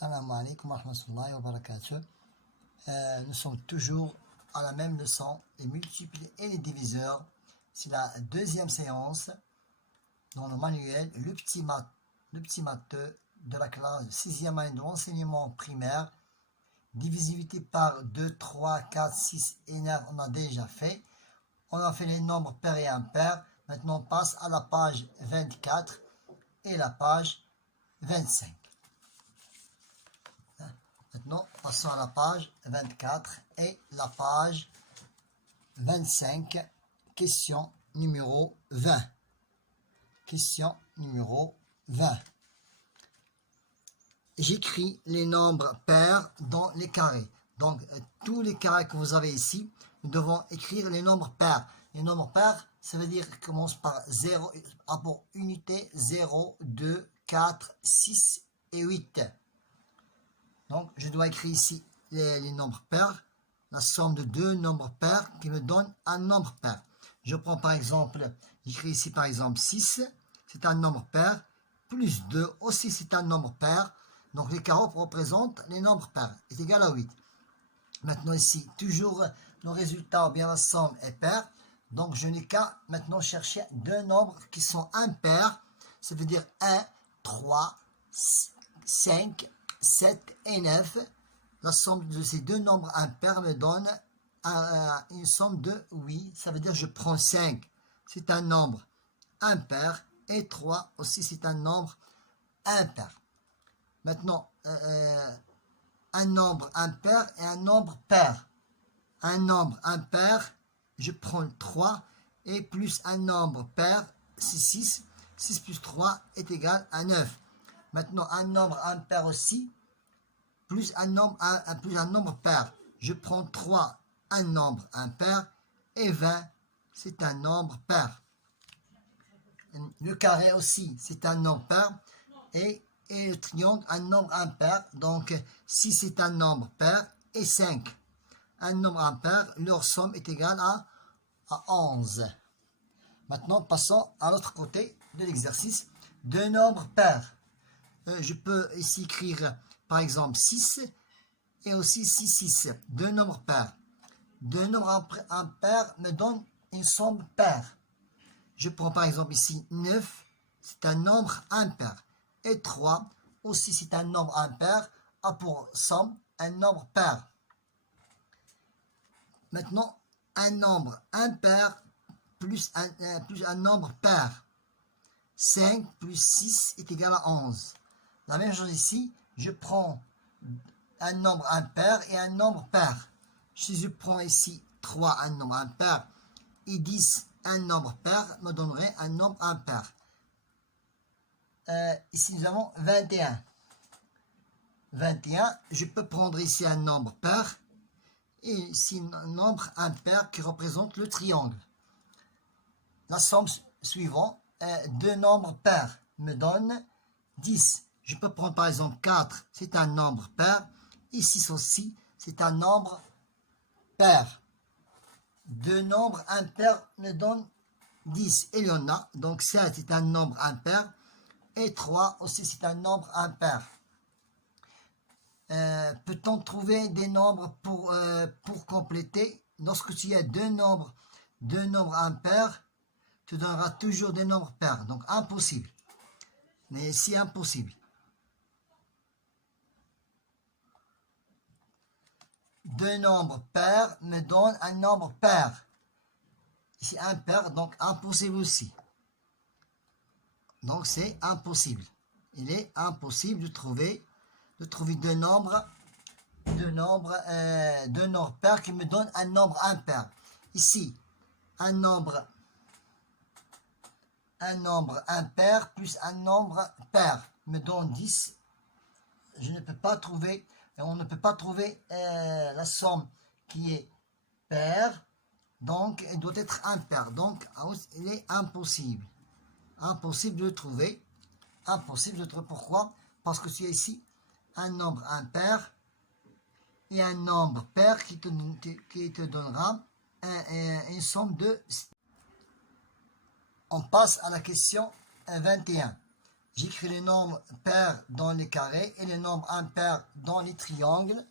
Salam alaikum wa rahmatullahi wa barakatuh. Nous sommes toujours à la même leçon, les multiples et les diviseurs. C'est la deuxième séance dans le manuel, le petit maths de la classe 6e année de l'enseignement primaire. Divisivité par 2, 3, 4, 6 et 9, on a déjà fait. On a fait les nombres pairs et impairs. Maintenant, on passe à la page 24 et la page 25. Maintenant, passons à la page 24 et la page 25, question numéro 20. Question numéro 20. J'écris les nombres pairs dans les carrés. Donc, tous les carrés que vous avez ici, nous devons écrire les nombres pairs. Les nombres pairs, ça veut dire qu'ils commencent par 0, pour unité 0, 2, 4, 6 et 8. Donc, je dois écrire ici les nombres pairs, la somme de deux nombres pairs qui me donne un nombre pair. Je prends par exemple, j'écris ici par exemple 6, c'est un nombre pair, plus 2 aussi c'est un nombre pair. Donc, les carreaux représentent les nombres pairs, est égal à 8. Maintenant ici, toujours le résultat, ou bien la somme est paire. Donc, je n'ai qu'à maintenant chercher deux nombres qui sont impairs. Ça veut dire 1, 3, 5, 7 et 9. La somme de ces deux nombres impairs me donne une somme de 8. Ça veut dire que je prends 5. C'est un nombre impair. Et 3 aussi, c'est un nombre impair. Maintenant, un nombre impair et un nombre pair. Un nombre impair, je prends 3 et plus un nombre pair, c'est 6. 6 plus 3 est égal à 9. Maintenant, un nombre impair aussi, plus un nombre pair. Je prends 3, un nombre impair, et 20, c'est un nombre pair. Le carré aussi, c'est un nombre pair, et le triangle, un nombre impair. Donc, 6 c'est un nombre pair, et 5, un nombre impair. Leur somme est égale à 11. Maintenant, passons à l'autre côté de l'exercice. Deux nombres pairs. Je peux ici écrire par exemple 6 et aussi 6, 6. Deux nombres pairs. Deux nombres impairs me donnent une somme paire. Je prends par exemple ici 9, c'est un nombre impair. Et 3 aussi c'est un nombre impair, a pour somme un nombre pair. Maintenant, un nombre impair plus un nombre pair. 5 plus 6 est égal à 11. La même chose ici, je prends un nombre impair et un nombre pair. Si je prends ici 3, un nombre impair, et 10, un nombre pair, me donnerait un nombre impair. Ici, nous avons 21. 21, je peux prendre ici un nombre pair, et ici un nombre impair qui représente le triangle. La somme suivante, deux nombres pairs, me donne 10. Je peux prendre par exemple 4, c'est un nombre pair. Et 6 aussi, c'est un nombre pair. Deux nombres impairs me donnent 10. Et il y en a. Donc 7 c'est un nombre impair. Et 3 aussi, c'est un nombre impair. Peut-on trouver des nombres pour compléter? Lorsque tu as deux nombres impairs, tu donneras toujours des nombres pairs. Donc impossible. Mais c'est impossible. Deux nombres pairs me donnent un nombre pair. Ici impair, donc impossible aussi. Donc c'est impossible. Il est impossible de trouver deux nombres pairs qui me donnent un nombre impair. Ici, un nombre impair plus un nombre pair me donne 10. Je ne peux pas trouver, on ne peut pas trouver la somme qui est paire, donc elle doit être impair. Donc il est impossible. Impossible de le trouver. Impossible de le trouver. Pourquoi? Parce que tu as ici un nombre impair et un nombre pair qui te donnera une somme de... On passe à la question 21. j'écris les nombres pairs dans les carrés et les nombres impairs dans les triangles.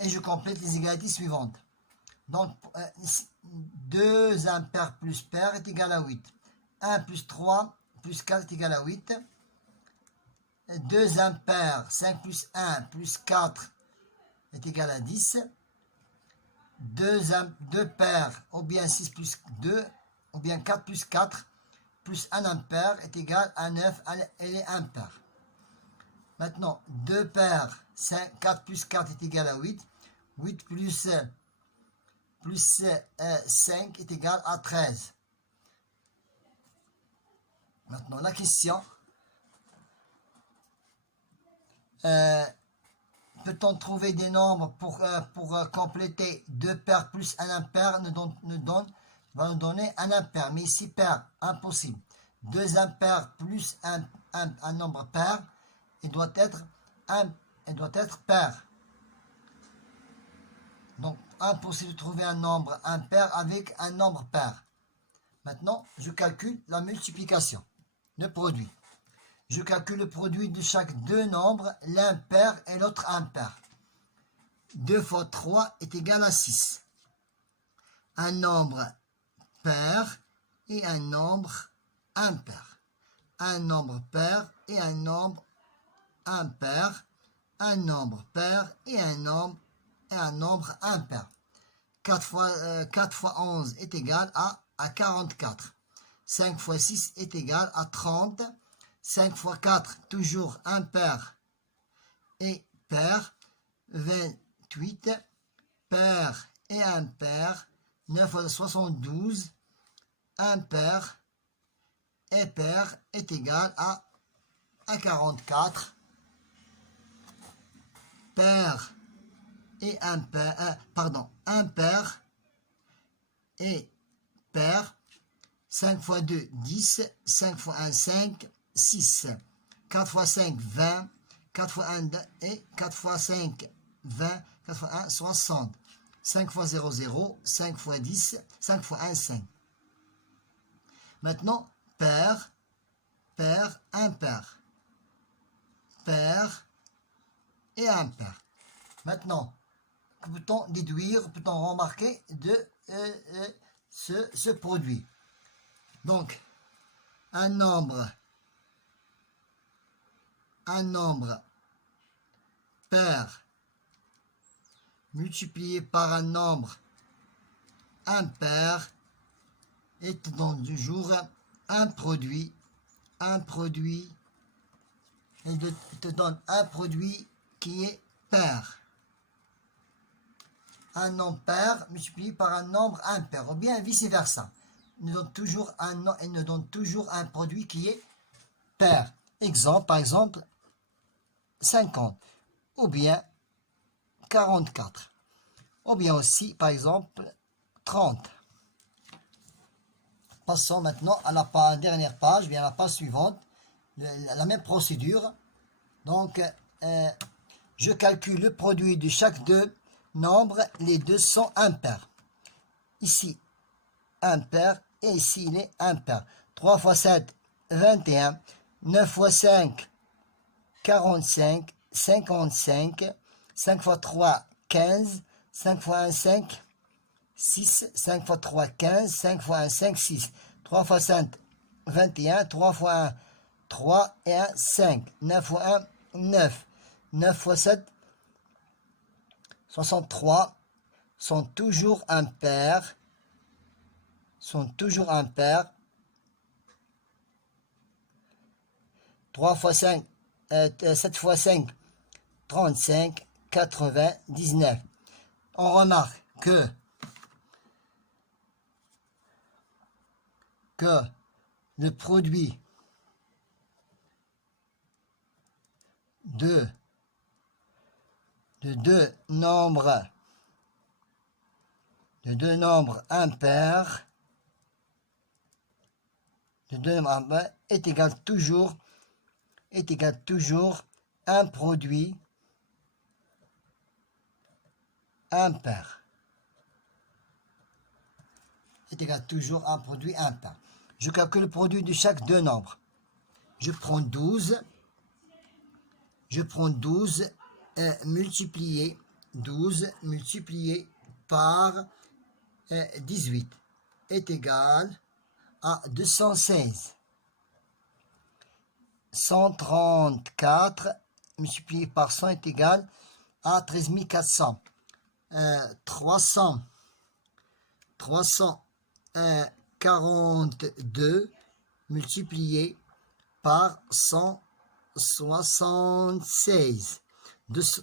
Et je complète les égalités suivantes. Donc, 2 impairs plus pairs est égal à 8. 1 plus 3 plus 4 est égal à 8. 2 impairs, 5 plus 1 plus 4 est égal à 10. 2 pairs, ou bien 6 plus 2, ou bien 4 plus 4, plus 1 impair est égal à 9, elle est impair. Maintenant, 2 pairs, 4 plus 4 est égal à 8. 8 plus 5 est égal à 13. Maintenant, la question, peut-on trouver des nombres pour compléter 2 paires plus 1 impair va nous donner un impair, mais ici pair, impossible. 2 impairs plus un nombre pair, il doit être pair. Donc, impossible de trouver un nombre impair avec un nombre pair. Maintenant, je calcule la multiplication, le produit. Je calcule le produit de chaque deux nombres, l'un pair et l'autre impair. 2 fois 3 est égal à 6. Un nombre pair et un nombre impair. Un nombre pair et un nombre impair. Un nombre pair et un nombre impair. 4 fois 11 est égal à 44. 5 fois 6 est égal à 30. 5 fois 4, toujours impair et pair. 28, pair et impair. 9 fois 72, impair et pair est égal à 44. Pair et impair, impair et pair. 5 fois 2, 10. 5 fois 1, 5. 6. 4 fois 5, 20. 4 fois 1, 2. Et 4 fois 5, 20. 4 fois 1, 60. 5 fois 0, 0. 5 fois 10. 5 fois 1, 5. Maintenant, pair, pair, impair. Pair et impair. Maintenant, que peut-on déduire, peut-on remarquer de ce produit? Donc, un nombre pair multiplié par un nombre impair est donc toujours un produit. Il te donne un produit qui est pair. Un nombre pair multiplié par un nombre impair, ou bien vice versa. Il nous donne toujours un produit qui est pair. Par exemple, 50, ou bien 44, ou bien aussi, par exemple, 30. Passons maintenant à la dernière page, bien la page suivante, la même procédure. Donc, je calcule le produit de chaque deux nombres, les deux sont impairs. Ici, impair, et ici, il est impair. 3 fois 7, 21. 9 fois 5, 45. 55. 5 fois 3, 15. 5 fois 1, 5. 6. 5 fois 3, 15. 5 fois 1, 5, 6. 3 fois 5, 21. 3 fois 1, 3 et 1, 5. 9 fois 1, 9. 9 fois 7, 63. Sont toujours impairs. 3 fois 5, 7 fois 5, 35, 99. On remarque que le produit de deux nombres impairs est égal toujours un produit impair. est égal toujours à un produit impair. Je calcule le produit de chaque deux nombres. Je prends 12 multiplié par 18 est égal à 216. 134 multiplié par 100 est égal à 13 400. 342 multiplié par 176.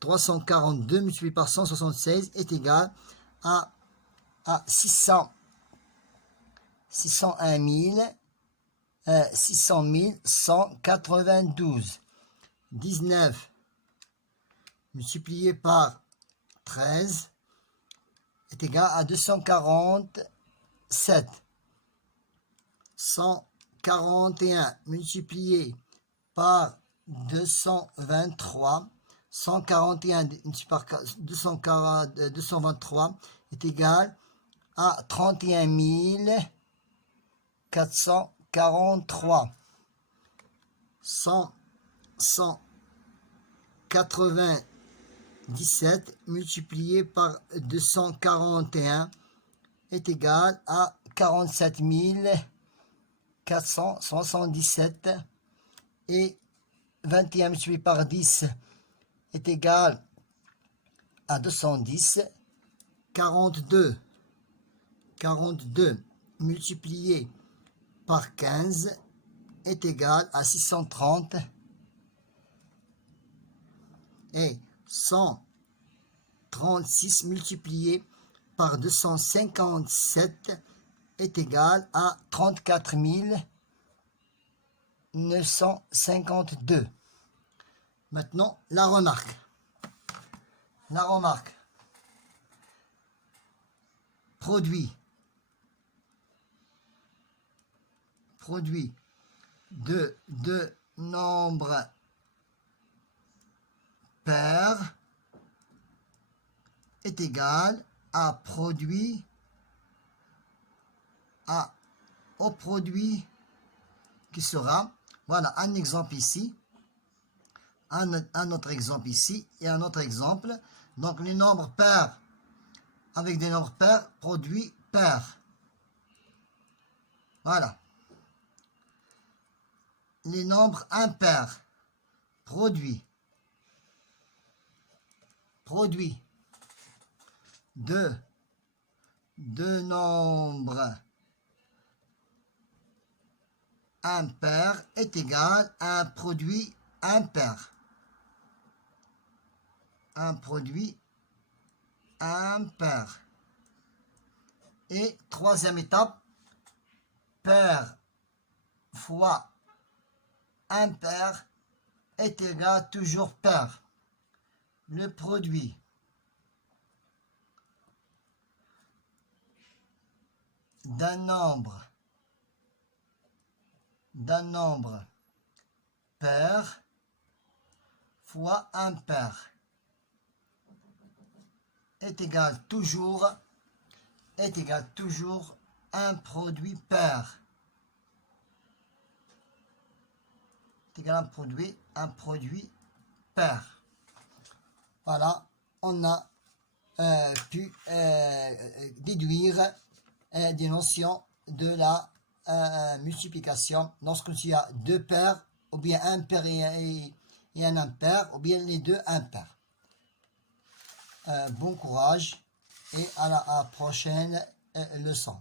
342 multiplié par 176 est égal à 601 192. 19 multiplié par 13 est égal à 247. 141 multiplié par 223. 141 multiplié par 223 est égal à 31 443. 197 multiplié par 241 est égal à 47 477 et 21 multiplié par 10 est égal à 210. 42 multiplié par 15 est égal à 630 et 136 multiplié par 257 est égal à 34 952. Maintenant, la remarque. Produit de deux nombres pairs est égal au produit qui sera, voilà un exemple ici, un autre exemple ici et un autre exemple. Donc les nombres pairs avec des nombres pairs, produit pair. Voilà. Les nombres impairs, produit de deux nombres impairs est égal à un produit impair. Un produit impair. Et troisième étape, pair fois impair est égal toujours pair. Le produit d'un nombre pair fois impair est égal toujours un produit pair. Est égal à un produit pair. Voilà, on a pu déduire des notions de la multiplication lorsqu'il y a deux paires, ou bien un pair et un impair, ou bien les deux impairs. Bon courage et à la prochaine leçon.